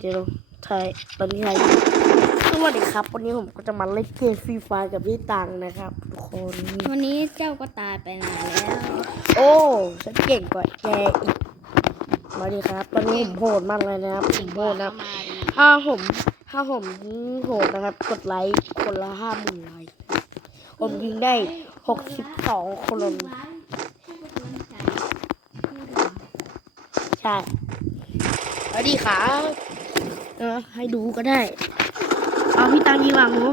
เดี๋ยวไทยตอนนี้ไทยสวัสดีครับ วันนี้ผมก็จะมาเล่นเกมฟรีไฟกับพี่ตังนะครับทุกคนวันนี้เจ้าก็ตายไปนานแล้ว โอ้ฉันเก่งกว่าแกอีกมาดีครับ ตอนนี้ผมโหดมากเลยนะครับผมโหดนะครับมาดีถ้าผมถ้าผมโหดนะครับ กดไลค์คนละห้าหมื่นไลค์ผมยิงได้หกสิบสองคนลใช่สวัสดีครับ เออ ให้ดูก็ได้ เอาพี่ตังยิงหลังหนู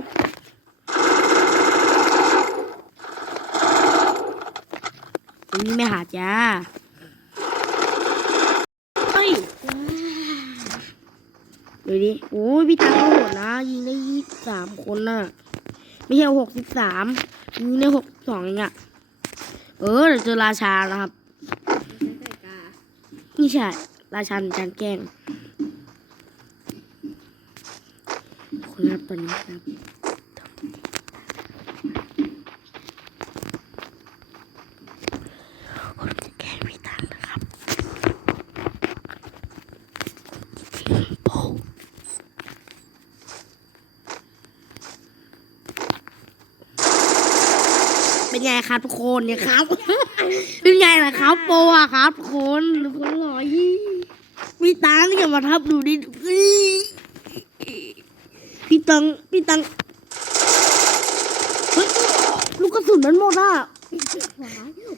ยิงไม่หาจ้าเฮ้ยดูดิ โอ้ยพี่ตังก็โหดนะ ยิงได้ยี่สามคนน่ะ ไม่ใช่หกสิบสามยิงได้หกสองเองอะเออเดี๋ยวเจอราชานะครับ นี่ใช่ ราชานการแกล้งค นรับตอนนี้ครับผมจะแกล้งพี่ตังนะครับโอ้เป็นไงครับทุกคนเนี่ยครับ เป็นไงล่ะครับ โปอะครับทุกคนทุกคนหล่อยี่พี่ตังนี่อย่ามาทับดูดิ ตังพี่ตังเฮ้ยลูกกระสุนมันหมดอะ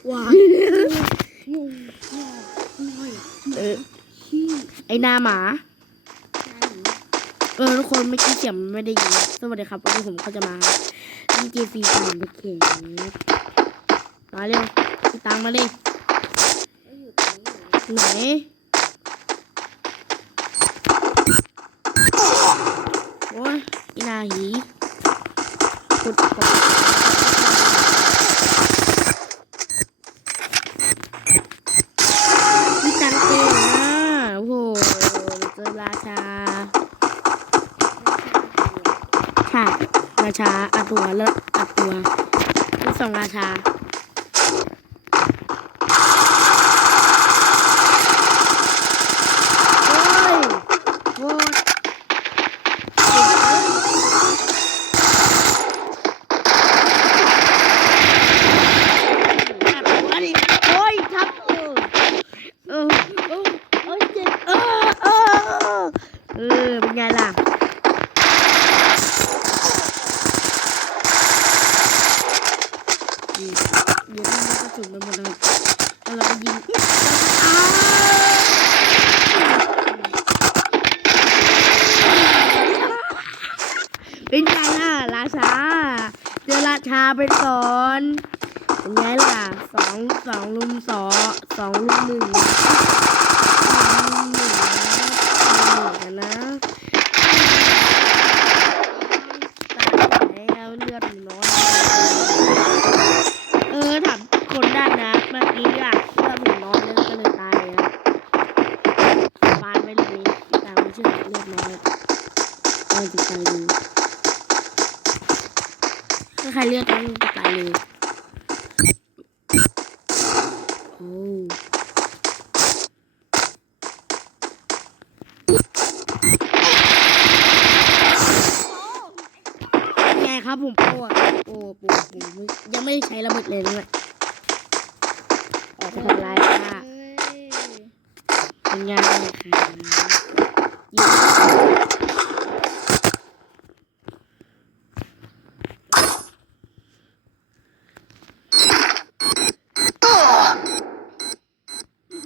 หวานเออไอหน้าหมาเออทุกคนไม่กี้เสียงมันไม่ได้ยินสวัสดีครับวันนี้ผมก็จะมาดีเจฟรีไฟล์เข็มมาเร็วพี่ตังมาเลยไหนโอ้ย นาหีกดกดพี่ตันเก่งนะโอ้โหเจอราชาค่ะราชาอัดตัวแล้วอัดตัวสองราชาโอ้ยโว้ยอัดหัวดิโอ้ยทับเออเออเออเออเจ็บเออเออเออเออเป็นไงล่ะ ดีเดี๋ยวมันกระสุนไปหมด เลยแล้วเราก็ยิงอ้าเป็นไงล่ะราชาเจอราชาไปก่อนเป็นไงล่ะสองสองลุมสอสองลุมหนึ่งหนึ่งหนึ่งนะ ครับผมโป้อะโอ้โป้ผมยังไม่ได้ใช้ระเบิดเลยนะออกไปทำลายค่ะเป็นไงล่ะคะยิง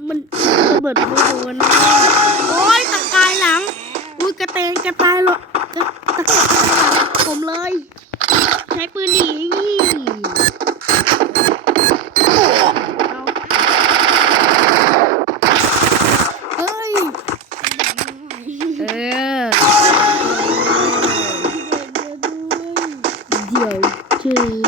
มันระเบิดโดนโอ้ยตะกายหลัง อุ้ยกระเตงกระตายหรอกระตะกายหลังผมเลย ช้ปืนหนีเอาเฮ้ย เออ เดี๋ยวเจอ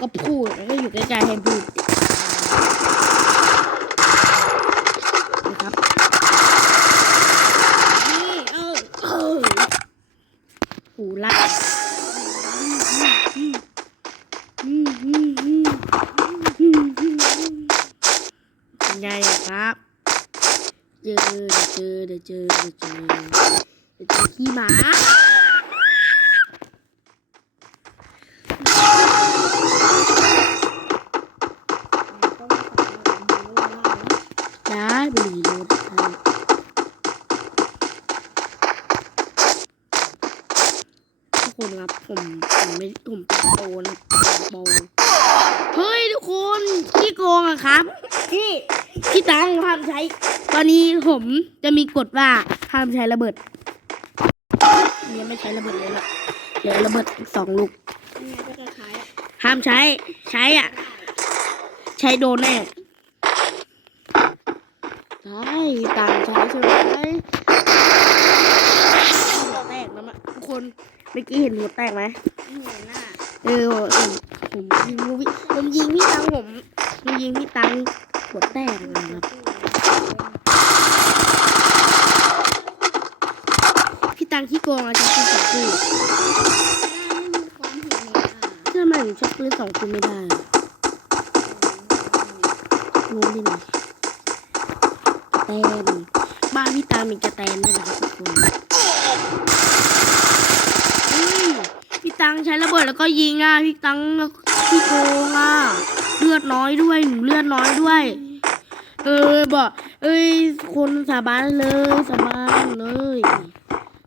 ก็พูดแล้วก็อยู่ใกล้ๆให้พูดนะครับนี่เออเออหูละอืมอืมอืมอืมอืมอืมอืมเป็นไงครับเจอเดี๋ยวเจอเจอเจอเจอขี้หมา ได้บุหรี่รถให้ทุกคนครับผมผมไม่ผมเป็นโปรนะผมโปรเฮ้ยทุกคนขี้โกงอะครับ พี่พี่ตังห้ามใช้ ตอนนี้ผมจะมีกฎว่าห้ามใช้ระเบิดยังไม่ใช้ระเบิดเลยละเหลือระเบิดอีกสองลูกยังไงก็จะใช้อะห้ามใช้ ใช้อะ ใช้โดนแน่ใช่ต่างใช้ใช่ไหมหัวแตกแล้วมั้ยทุกคนเมื่อกี้เห็นหัวแตกไหมไม่เห็นหน้าเออผมผมยิงพี่ผมยิงพี่ตังผมผมยิงพี่ตัง หัวแตกนะครับพี่ตังที่โกงอะจจะเป็นสองคู่ไม่มีความเห็นเลยอะเชื่อไหมผมชอบปืนสองคู่ไม่ได้งงดิหน่อยแตนบ้านพี่ตังมีกระแตนด้วยนะครับทุกคนพี่ตังใช้ระเบิดแล้วก็ยิงอะพี่ตังพี่โกงอะเลือดน้อยด้วยหนูเลือดน้อยด้วย เออบอกเอ้ยคนสาบานเลยสาบานเลย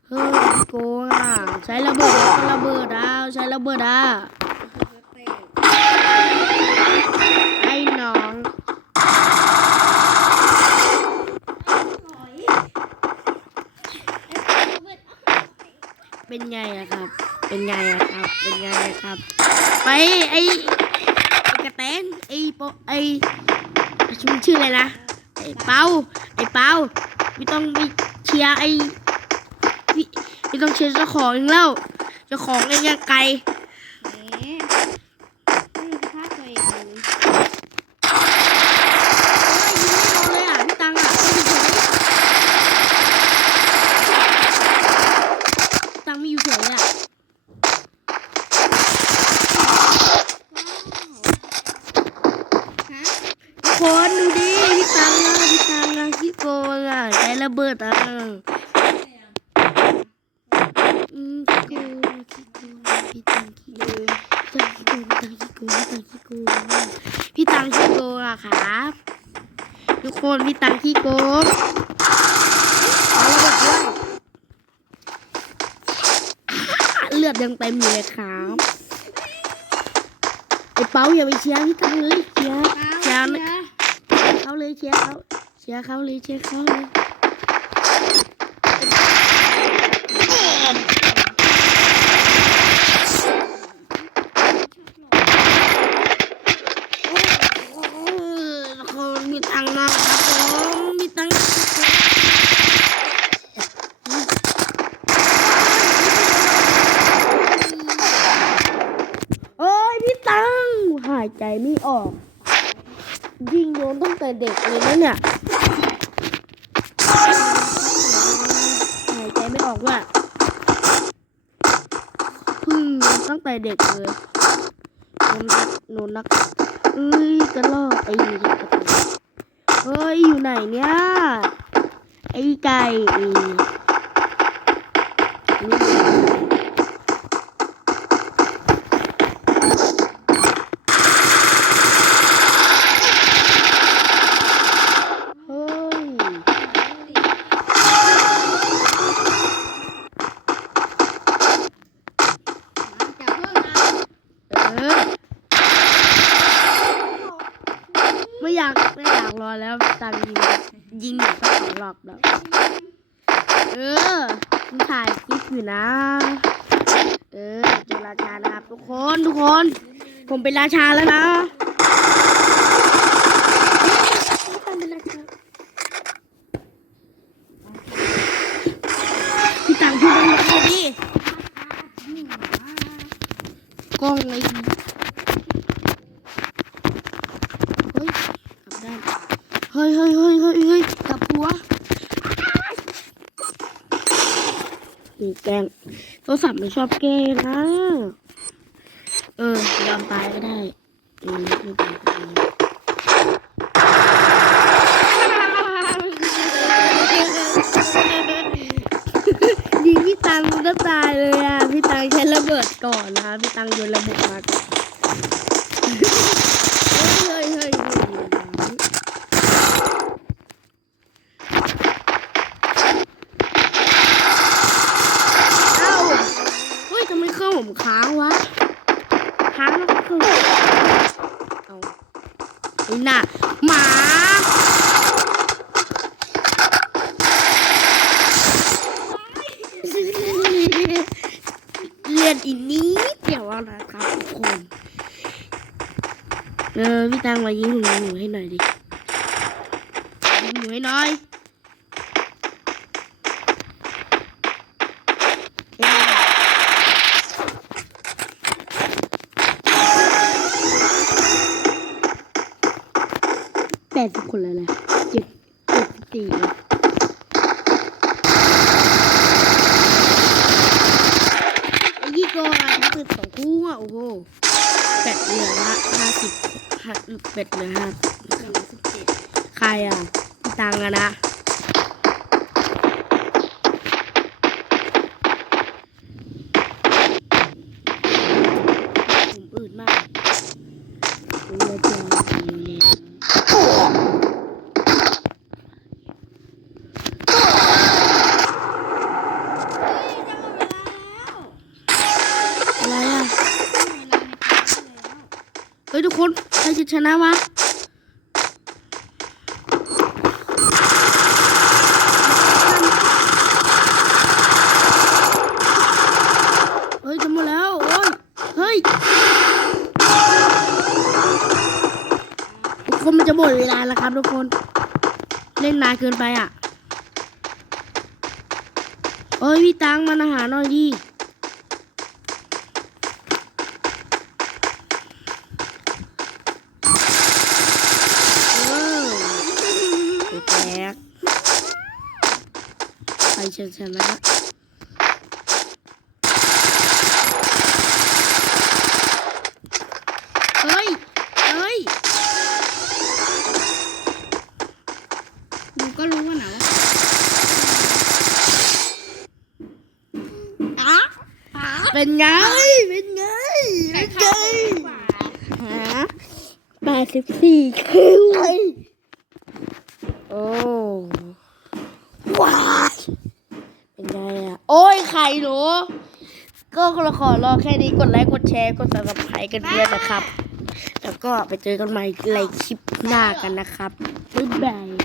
เฮ้ยโกงอะใช้ระเบิดแล้วก็ระเบิดอะใช้ระเบิดอะไอ้น้องเป็นไงอะครับ เป็นไงอะครับ เป็นไงอะครับ ไปไอ้ไอ้กระแตนไอ้โปไอ้ ชื่ออะไรนะไอ้เปาไอ้เปาไม่ต้องไปเชียร์ไอ้ไม่ต้องเชียร์เจ้าของเองแล้วเจ้าของเล่นยังไกล เอ๊ะไม่มีสภาพตัวเองเลย โอ้ยยิงไม่โดนเลยอะพี่ตังอะไม่อยู่เฉยตังไม่อยู่เฉยเลยอะ ฮะ ทุกคนดูดิพี่ตังอะพี่ตังอะขี้โกงอะใช้ระเบิดอะอืมขี้โกงขี้โกงพี่ตังขี้โกงพี่ตังขี้โกง พี่ตังขี้โกงพี่ตังขี้โกงพี่ตังขี้โกงอะครับ ทุกคนพี่ตังขี้โกงเอาระเบิดด้วยเลือดยังเต็มอยู่เลยครับไอ้เป้าอย่าไปเชียร์พี่ตังเลยเชียร์เปล่าเชียร์เชียร์เขาเลยเชียร์เขาเชียร์เขาเลยเชียร์เขาเลยคนมีตังค์นะครับผมมีตังค์โอ้ยพี่ตังค์หายใจไม่ออก ยิงโดนตั้งแต่เด็กเลยนะเนี่ยหายใจไม่ออกว่ะพึ่งตั้งแต่เด็กเลยหนูนักหนูนักเอ้ยกระลอกไอ้นี่กระต่ายเฮ้ยอยู่ไหนเนี่ยไอ้ไก่นี่เฮ้ย จับเพิ่งนะ เออ ไม่อยากไม่อยากร ตังยิงยิงหนูก็สองรอบแล้วเออคุณถ่ายคลิปอยู่นะ เออเจอราชานะครับ ทุกคนทุกคน ผมเป็นราชาแล้วนะพี่ตังพี่ตังพูดดิกล้องไง ฮ้ยเฮ้ยเฮ้ยเฮ้ยเฮ้ยกับหัวนี่แกงโทรศัพท์ไม่ชอบแกงนะ เออยอมตายก็ได้อืมไม่ตายก็ได้ยิงพี่ตังก็ตายเลยอะ พี่ตังใช้ระเบิดก่อนนะคะพี่ตังโยนระเบิดมาก่อนเฮ้ยเฮ้ยเฮ้ยเอ้าเฮ้ยทำไมเครื่องผมค้างวะ ค้างแล้วก็คือเอาไอ้น่ะหมา เรียนอีกนิดเดียวแล้วนะครับทุกคน เออพี่ตังมายิงหนูหนูให้หน่อยดิยิงหนูให้หน่อยแปดสิบคนเลยแหละเจ็ดเจ็ดสิบสี่ยไอ้ยี่โกอะถ้าปืนสองคู่อะโอ้โหแปดเหลือละ เป็ดเหลือห้าหนึ่งสิบเจ็ดใครอะพี่ตังอะนะ ผมอืดมากเรือเจอเลยอะไรอะ เฮ้ยทุกคน ใครจะช นะวะเฮ้ยจะหมดแล้วโอ้ยเฮ้ยทุกคนมันจะหมดเวลาแล้วครับทุกคน เล่นนานเกินไปอะเฮ้ยพี่ตังมาอาหารหน่อยดิ เออแตก ใครจะชนะเฮ้ยเฮ้ยหนูก็รู้ว่าหนาว เป็นไง เป็นไง เป็นไงฮะแปดสิบสี่คิวเลยโอ้ว้ายเป็นไงอ่ะโอ้ยไข่หนูก็ขอรอแค่นี้กดไลค์กดแชร์กดติดตามเพจกันด้วยนะครับ แล้วก็ไปเจอกันใหม่ในคลิปหน้ากันนะครับบ๊ายบาย